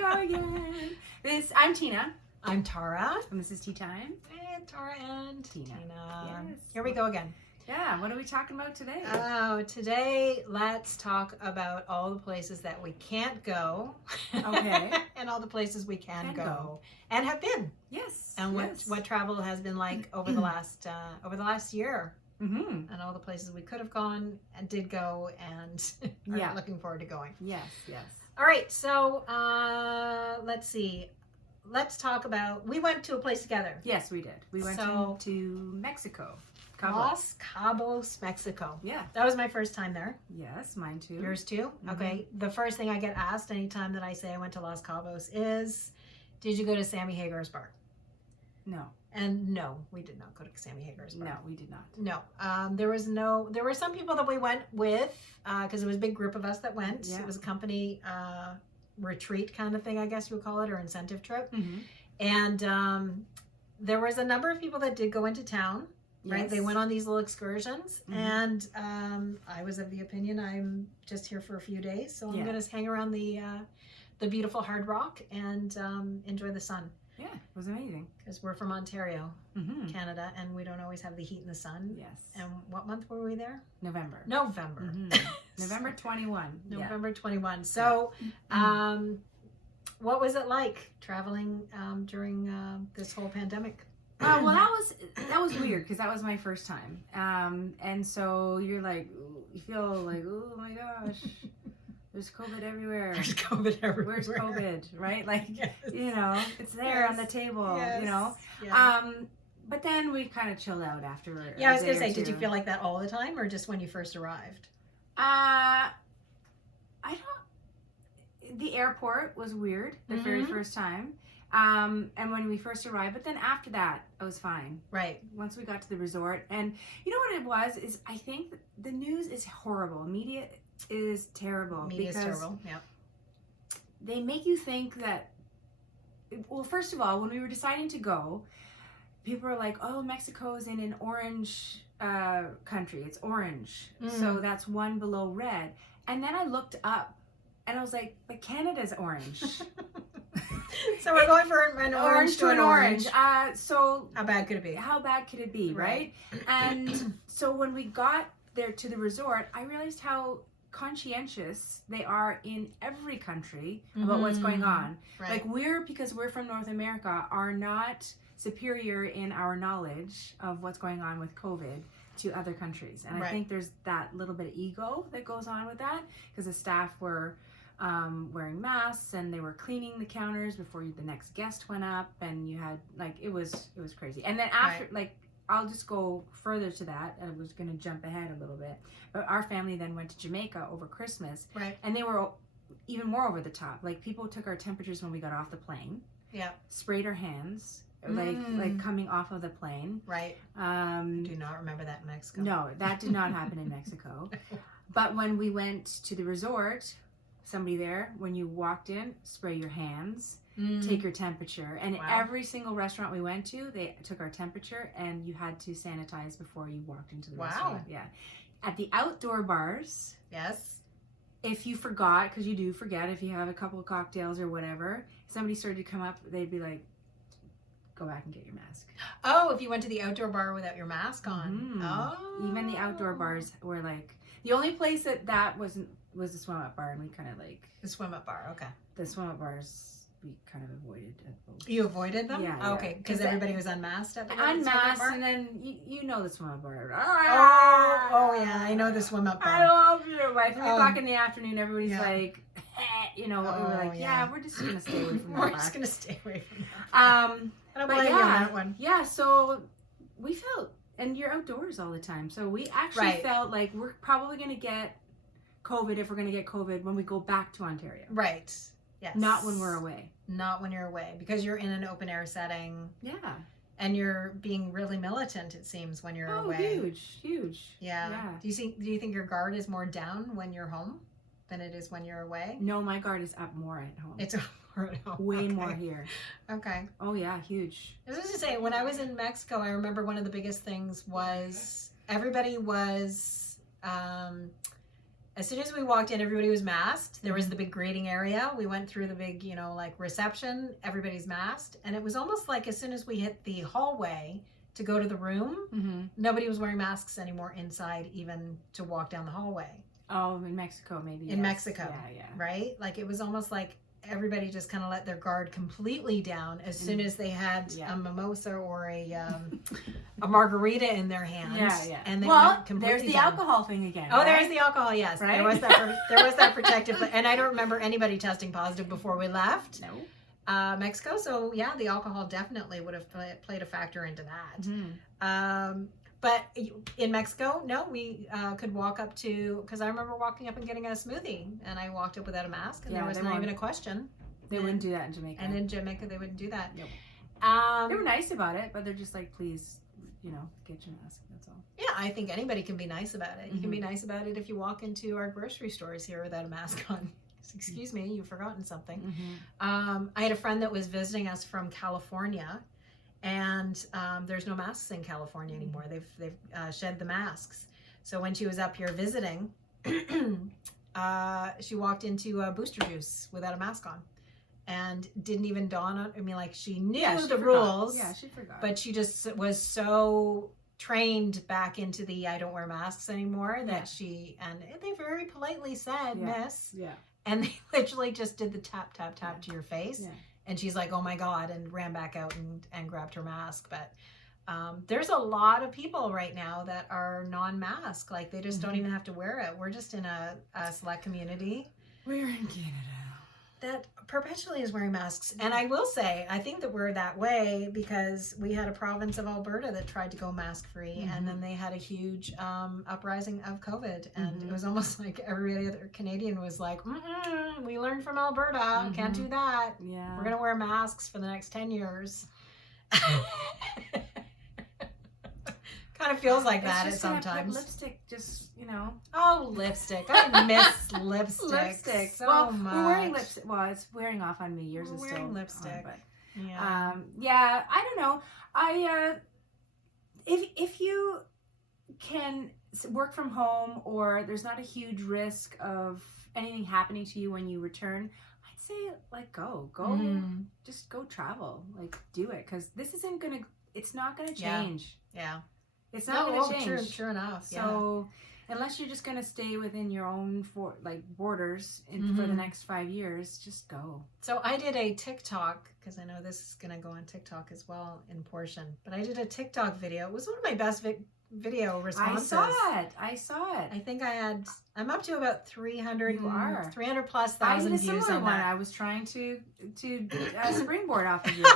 go again. I'm Tina. I'm Tara. And this is Tea Time. Hey, Tara and Tina. Yes. Here we go again. Yeah, what are we talking about today? Oh, today let's talk about all the places that we can't go. Okay. And all the places we can go. And have been. Yes. And yes. what travel has been like over the last year. Mm-hmm. And all the places we could have gone and did go and are looking forward to going. Yes, yes. All right, so let's see. Let's talk about, we went to a place together. Yes, we did. We went to Mexico. Los Cabos, Mexico. Yeah. That was my first time there. Yes, mine too. Yours too? Mm-hmm. Okay. The first thing I get asked anytime that I say I went to Los Cabos is, did you go to Sammy Hagar's bar? No. And no, we did not go to Sammy Hagar's bar. No, we did not. No. There were some people that we went with, because it was a big group of us that went. Yeah. It was a company retreat kind of thing, I guess you would call it, or incentive trip. Mm-hmm. And there was a number of people that did go into town. Right, Yes. they went on these little excursions, Mm-hmm. and I was of the opinion I'm just here for a few days, so I'm going to hang around the beautiful Hard Rock and enjoy the sun. Yeah, it was amazing. Because we're from Ontario, Mm-hmm. Canada, and we don't always have the heat and the sun. Yes. And what month were we there? November. November. Mm-hmm. November 21. November 21. So, what was it like traveling during this whole pandemic? Well, that was weird because that was my first time, and so you're like, you feel like, oh my gosh, there's COVID everywhere. There's COVID everywhere. Where's COVID, right? Like, Yes. you know, it's there on the table, Yes. you know. Yeah. But then we kind of chilled out after. Yeah, I was gonna say, did you feel like that all the time, or just when you first arrived? I don't. The airport was weird the very first time. And when we first arrived, but then after that, I was fine. Right. Once we got to the resort, and you know what it was, is I think the news is horrible. Media is terrible. Media is terrible, yeah. They make you think that, well, first of all, when we were deciding to go, people were like, oh, Mexico is in an orange country. It's orange. So that's one below red. And then I looked up, and I was like, but Canada's orange. So we're going for an orange to an orange. So how bad could it be? How bad could it be, right? And so when we got there to the resort, I realized how conscientious they are in every country about what's going on. Right. Like because we're from North America, are not superior in our knowledge of what's going on with COVID to other countries. And I think there's that little bit of ego that goes on with that, because the staff were wearing masks, and they were cleaning the counters before the next guest went up, and you had it was crazy. And then after I'll just go further to that. I was going to jump ahead a little bit, but our family then went to Jamaica over Christmas, and they were even more over the top. Like, people took our temperatures when we got off the plane, sprayed our hands like coming off of the plane. Right. I do not remember that in Mexico. No, that did not happen in Mexico. But when we went to the resort, somebody there, when you walked in, spray your hands, take your temperature. And every single restaurant we went to, they took our temperature, and you had to sanitize before you walked into the restaurant. Yeah. At the outdoor bars, if you forgot, because you do forget if you have a couple of cocktails or whatever, somebody started to come up, they'd be like, go back and get your mask. Oh, if you went to the outdoor bar without your mask on. Oh. Even the outdoor bars were like, the only place that wasn't was the swim up bar, and we kind of the swim up bar. Okay. The swim up bars we kind of avoided at both. You avoided them? Yeah. Okay, because everybody was unmasked at the unmasked, bar? and then you know the swim up bar. Oh yeah, I know the swim up bar. I love you. By 3 o'clock in the afternoon, everybody's like, we were like, we're just gonna stay away from that. We're just gonna stay away from that. I don't blame you on that one. Yeah, so we felt, and you're outdoors all the time, so we actually felt like we're probably gonna get COVID, if we're going to get COVID, when we go back to Ontario. Right. Yes. Not when we're away. Not when you're away, because you're in an open air setting. Yeah. And you're being really militant, it seems, when you're away. Huge. Yeah. Do you think your guard is more down when you're home than it is when you're away? No, my guard is up more at home. It's more at home. Way more here. Okay. Oh yeah, huge. I was just to say, when I was in Mexico, I remember one of the biggest things was everybody was as soon as we walked in, everybody was masked. There was the big greeting area. We went through the big, you know, like reception. Everybody's masked. And it was almost like as soon as we hit the hallway to go to the room, nobody was wearing masks anymore inside, even to walk down the hallway. Oh, in Mexico, maybe. In Mexico. Yeah. Right? Like it was almost like everybody just kind of let their guard completely down as soon as they had a mimosa or a margarita in their hands. Yeah. And they well, went completely there's the down. alcohol thing again. Oh, right? there's the alcohol. Yes, right? There was that protective. And I don't remember anybody testing positive before we left. No. Mexico. So yeah, the alcohol definitely would have played a factor into that. But in Mexico, no, we could walk up to, because I remember walking up and getting a smoothie, and I walked up without a mask, and there was not even a question. They wouldn't do that in Jamaica. And in Jamaica, they wouldn't do that. Nope. They were nice about it, but they're just like, please, you know, get your mask. That's all. Yeah, I think anybody can be nice about it. You can be nice about it if you walk into our grocery stores here without a mask on. Excuse me, you've forgotten something. I had a friend that was visiting us from California. And there's no masks in California anymore. They've shed the masks. So when she was up here visiting, she walked into a Booster Juice without a mask on, and didn't even dawn on. I mean, like she knew the rules. Yeah, she forgot. But she just was so trained back into the I don't wear masks anymore that she, and they very politely said, Miss. Yeah. And they literally just did the tap, tap, tap to your face. Yeah. And she's like, oh my God, and ran back out and grabbed her mask. But there's a lot of people right now that are non-mask. Like they just don't even have to wear it. We're just in a select community. We're in Canada. That perpetually is wearing masks. And I will say, I think that we're that way because we had a province of Alberta that tried to go mask-free. And then they had a huge uprising of COVID. And it was almost like every other Canadian was like, we learned from Alberta. Can't do that. Yeah. We're going to wear masks for the next 10 years. Kind of feels like that at sometimes. Lipstick, just, you know. Oh, lipstick. I miss lipstick so much. We're wearing lipstick. Well, it's wearing off on me. Yours is still wearing lipstick. On, but, yeah. I don't know. If you can work from home or there's not a huge risk of anything happening to you when you return, I'd say like just go travel, like do it, because this isn't gonna. It's not gonna change. Yeah. It's not going to change. True enough. So unless you're just going to stay within your own borders for the next 5 years, just go. So I did a TikTok, because I know this is going to go on TikTok as well in portion, but I did a TikTok video. It was one of my best video responses. I saw it. I think I'm up to about 300 plus I thousand did a views similar on one. that. I was trying to springboard off of yours.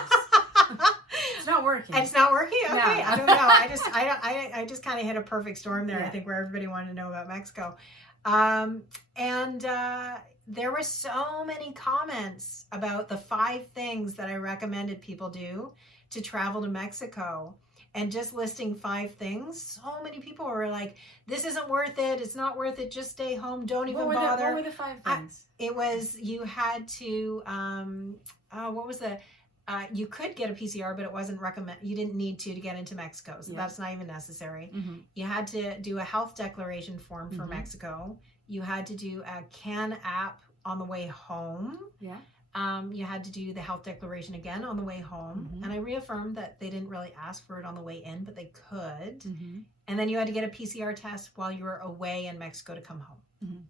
It's not working. It's not working? Okay. No. I don't know. I just kind of hit a perfect storm there, I think, where everybody wanted to know about Mexico. There were so many comments about the 5 things that I recommended people do to travel to Mexico. And just listing 5 things, so many people were like, this isn't worth it. It's not worth it. Just stay home. Don't even bother. What were the 5 things? It was, you had to, you could get a PCR, but it wasn't recommended. You didn't need to get into Mexico. So that's not even necessary. You had to do a health declaration form for Mexico. You had to do a CAN app on the way home. Yeah. You had to do the health declaration again on the way home. And I reaffirmed that they didn't really ask for it on the way in, but they could. And then you had to get a PCR test while you were away in Mexico to come home.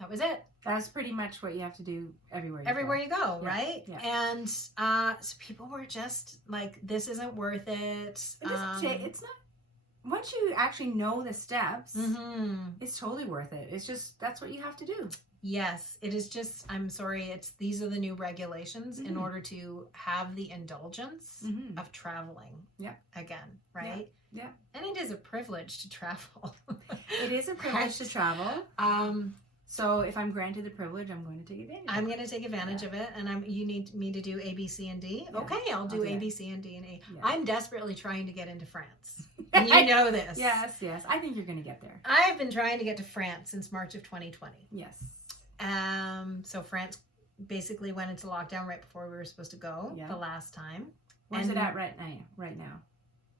That was it. That's pretty much what you have to do everywhere you go, right? Yeah. And so people were just like, this isn't worth it. It's not. Once you actually know the steps, it's totally worth it. It's just, that's what you have to do. Yes, it is just, I'm sorry, these are the new regulations in order to have the indulgence of traveling again, right? Yeah. And it is a privilege to travel. It is a privilege to travel. So if I'm granted the privilege, I'm going to take advantage. I'm going to take advantage of it, and you need me to do A, B, C, and D. Yeah. Okay, I'll do A, B, C, and D, and A. Yeah. I'm desperately trying to get into France, and you know this. Yes. I think you're going to get there. I've been trying to get to France since March of 2020. Yes. So France basically went into lockdown right before we were supposed to go the last time. Where's it at right now?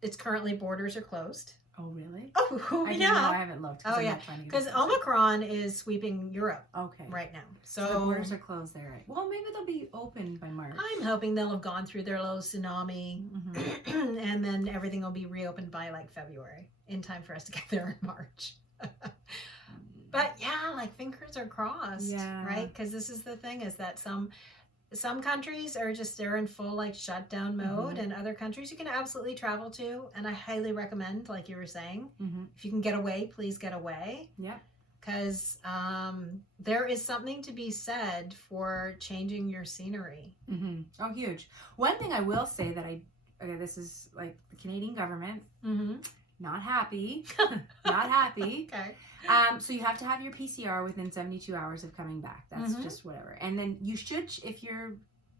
It's currently, borders are closed. Oh, really? Oh, I didn't yeah. know. I haven't looked. Oh, I'm yeah. not trying to get Because this Omicron is sweeping Europe okay. right now. So the borders are closed there, right? Well, maybe they'll be open by March. I'm hoping they'll have gone through their little tsunami Mm-hmm. and then everything will be reopened by like February in time for us to get there in March. But yeah, like fingers are crossed, Yeah. right? Because this is the thing is that some countries are just they're in full like shutdown mode, and other countries you can absolutely travel to, and I highly recommend, like you were saying, if you can get away, please get away. Yeah. Because there is something to be said for changing your scenery. Oh, huge. One thing I will say that this is like the Canadian government, not happy, not happy. Okay. So you have to have your PCR within 72 hours of coming back. That's just whatever. And then you should, if you're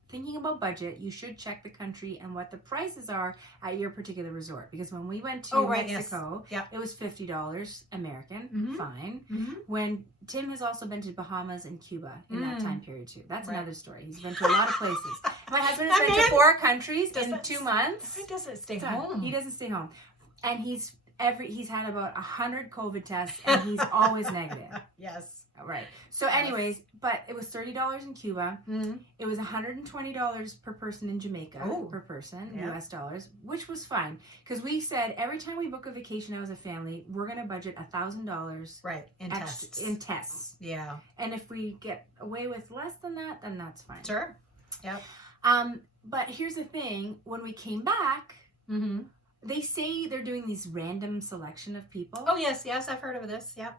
thinking about budget, you should check the country and what the prices are at your particular resort. Because when we went to Mexico, it was $50 American, fine. When Tim has also been to Bahamas and Cuba in that time period too. That's another story. He's been to a lot of places. My husband has been to 4 countries in 2 months. He doesn't stay home. He doesn't stay home. And he's had about 100 COVID tests, and he's always negative. Yes. Right. So anyways, but it was $30 in Cuba. It was $120 per person in Jamaica per person, US dollars, which was fine. Because we said every time we book a vacation as a family, we're going to budget $1,000 right in tests. In tests. Yeah. And if we get away with less than that, then that's fine. Sure. Yep. But here's the thing. When we came back, they say they're doing these random selection of people. Oh, yes, I've heard of this. Yep.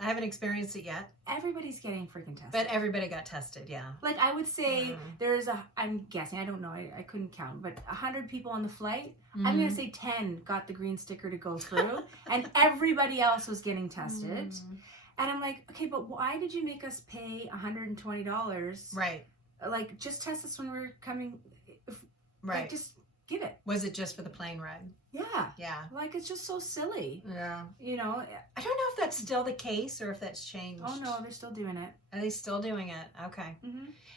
I haven't experienced it yet. Everybody's getting freaking tested. But everybody got tested, yeah. Like, I would say I'm guessing, I don't know, I couldn't count, but 100 people on the flight, I'm going to say 10 got the green sticker to go through, and everybody else was getting tested. And I'm like, okay, but why did you make us pay $120? Right. Like, just test us when we're coming. Right. Like, just give it. Was it just for the plane ride? Yeah. Yeah. Like, it's just so silly. Yeah. You know? I don't know if that's still the case or if that's changed. Oh, no, they're still doing it. Are they still doing it? Okay.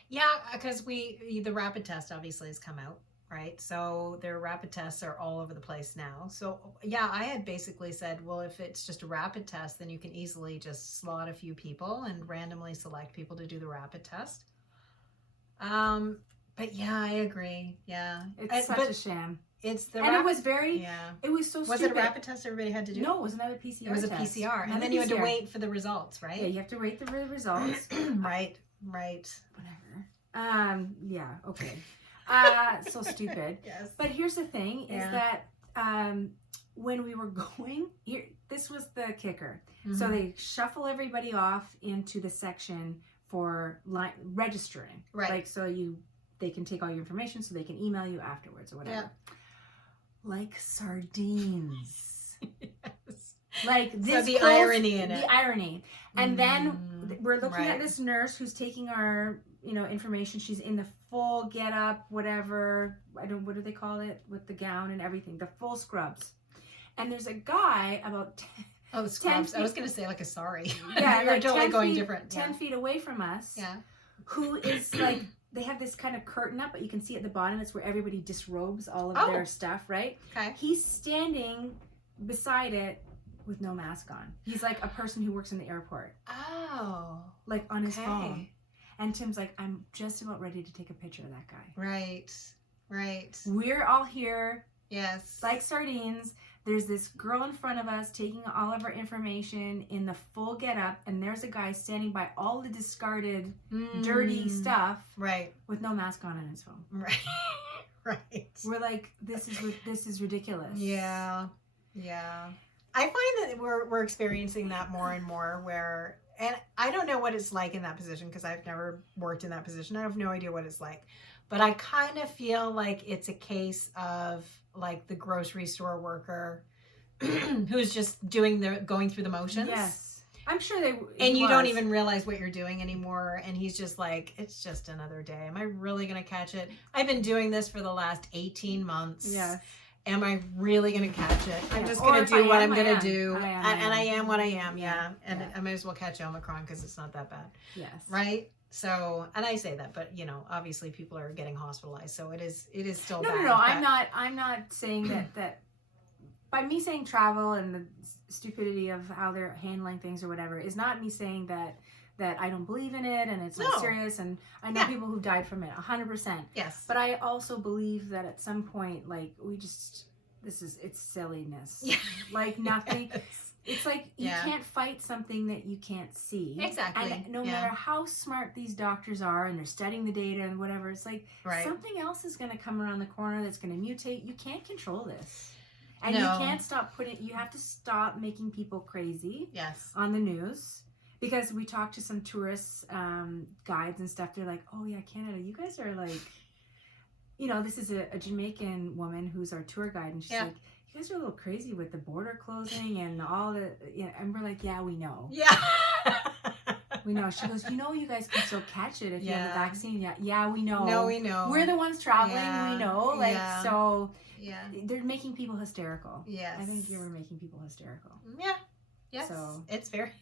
Yeah, because the rapid test obviously has come out, right? So their rapid tests are all over the place now. So, yeah, I had basically said, well, if it's just a rapid test, then you can easily just slot a few people and randomly select people to do the rapid test. But yeah, I agree. Yeah. It's such a sham. It's the it was very, it was so stupid. Was it a rapid test everybody had to do? No, it was another PCR test. It was a PCR. And then you had to wait for the results, right? Yeah, you have to wait the results. Right. Whatever. Yeah, okay. So stupid. Yes. But here's the thing, is that when we were going, this was the kicker. So they shuffle everybody off into the section for registering. Right. Like, so they can take all your information so they can email you afterwards or whatever. Yeah. Like sardines. Yes. Like this. So the irony in it. The irony. And then we're looking at this nurse who's taking our, information. She's in the full get up, whatever. What do they call it? With the gown and everything. The full scrubs. And there's a guy about the scrubs. I was going to say like a sari. Yeah. You're like totally going feet, different. 10 feet away from us. Yeah. Who is like, they have this kind of curtain up, but you can see at the bottom, it's where everybody disrobes all of their stuff, right? Okay. He's standing beside it with no mask on. He's like a person who works in the airport. Oh. Like on his phone. And Tim's like, I'm just about ready to take a picture of that guy. Right. We're all here. Yes. Like sardines. There's this girl in front of us taking all of our information in the full get up, and there's a guy standing by all the discarded, dirty stuff, right, with no mask on his phone. Right. We're like, this is ridiculous. Yeah. I find that we're experiencing that more and more. Where, and I don't know what it's like in that position because I've never worked in that position. I have no idea what it's like, but I kind of feel like it's a case of like the grocery store worker who's just going through the motions. Yes. I'm sure you don't even realize what you're doing anymore. And he's just like, it's just another day. Am I really going to catch it? I've been doing this for the last 18 months. Yeah. Am I really going to catch it? I'm just going to do what I'm going to do. And I am what I am. Yeah. And I might as well catch Omicron because it's not that bad. Yes. Right? So, and I say that, but obviously people are getting hospitalized, so it is still bad. No. I'm not saying that by me saying travel and the stupidity of how they're handling things or whatever is not me saying that I don't believe in it and it's not serious, and I know people who've died from it 100%. Yes. But I also believe that at some point, like, it's silliness. Yeah. Like nothing. Yes. It's like you can't fight something that you can't see. Exactly. And no matter how smart these doctors are and they're studying the data and whatever, it's like something else is going to come around the corner that's going to mutate. You can't control this. And you can't stop you have to stop making people crazy on the news. Because we talked to some tourists, guides and stuff. They're like, oh yeah, Canada, you guys are like, this is a Jamaican woman who's our tour guide. And she's like, you guys are a little crazy with the border closing and all the, and we're like, yeah, we know. Yeah. We know. She goes, you guys can still catch it if you have the vaccine. Yeah, we know. No, we know. We're the ones traveling. Yeah. We know. Like, so yeah. They're making people hysterical. Yes. I think you were making people hysterical. Yeah. Yes. So, it's very,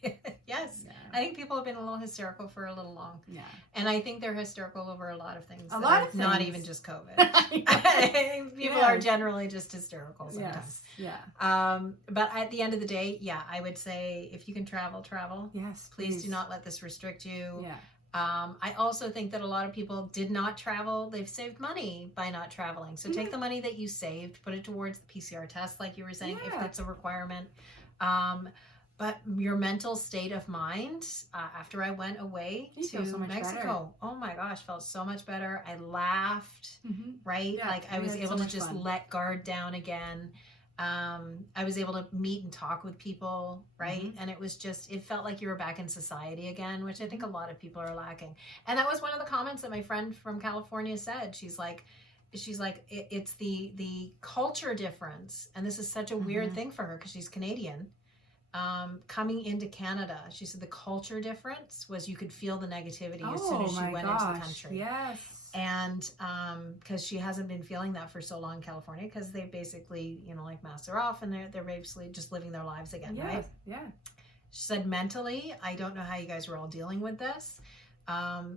yes. Yeah. I think people have been a little hysterical for a little long. Yeah. And I think they're hysterical over a lot of things. Not Not even just COVID. People are generally just hysterical sometimes. Yes. Yeah. But at the end of the day, I would say if you can travel. Yes. Please do not let this restrict you. Yeah. I also think that a lot of people did not travel. They've saved money by not traveling. So take the money that you saved, put it towards the PCR test, like you were saying, if that's a requirement. But your mental state of mind, after I went away to Mexico, oh my gosh, felt so much better. I laughed, right? Yeah, like I was able to just let guard down again. I was able to meet and talk with people, right? And it felt like you were back in society again, which I think a lot of people are lacking. And that was one of the comments that my friend from California said. She's like, it's the culture difference. And this is such a weird thing for her because she's Canadian. Coming into Canada, she said the culture difference was you could feel the negativity as soon as she went into the country. Yes. And because she hasn't been feeling that for so long in California, because they basically, like masks are off and they're basically just living their lives again, right? Yeah. She said mentally, I don't know how you guys were all dealing with this.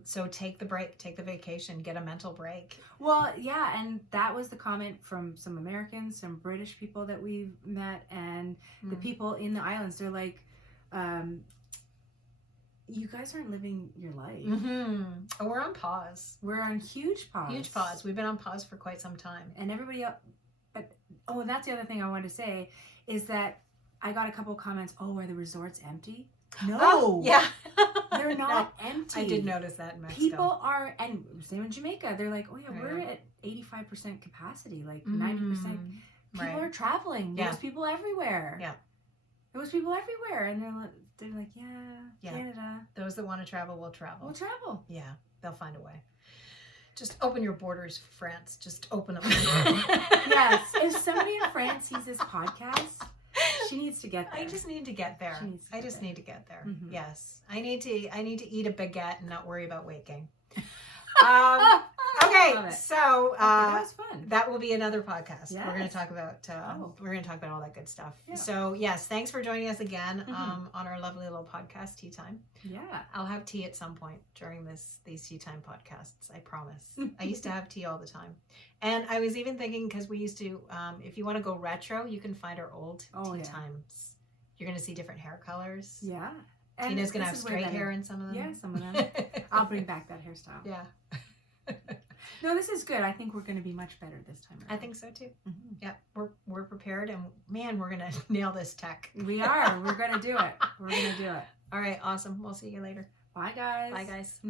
So take the break, take the vacation, get a mental break. Well, yeah, and that was the comment from some Americans, some British people that we've met, and the people in the islands. They're like, you guys aren't living your life. Oh, we're on pause. We're on huge pause. Huge pause. We've been on pause for quite some time. And everybody else, and that's the other thing I wanted to say, is that I got a couple comments, are the resorts empty? No. Oh, yeah. They're not empty. I did notice that in Mexico. People are, and same in Jamaica, they're like, we're at 85% capacity, like 90%. People are traveling. There's people everywhere. Yeah. There was people everywhere. And they're like, Canada. Those that want to travel will travel. We'll travel. Yeah, they'll find a way. Just open your borders, France. Just open them. Yes. If somebody in France sees this podcast, she needs to get there. I just need to get there. I just need to get there. Yes. I need to eat a baguette and not worry about weight gain. Okay, so that was fun. That will be another podcast. Yes. We're going to talk about all that good stuff. Yeah. So yes, thanks for joining us again on our lovely little podcast, Tea Time. Yeah, I'll have tea at some point during these Tea Time podcasts. I promise. I used to have tea all the time, and I was even thinking because we used to. If you want to go retro, you can find our old tea times. You're going to see different hair colors. Yeah. And Tina's going to have straight hair in some of them. Yeah, some of them. I'll bring back that hairstyle. Yeah. No, this is good. I think we're going to be much better this time around. I think so too. Yeah, we're prepared, and man, we're going to nail this tech. We are. We're going to do it. We're going to do it. All right, awesome. We'll see you later. Bye, guys. Bye, guys.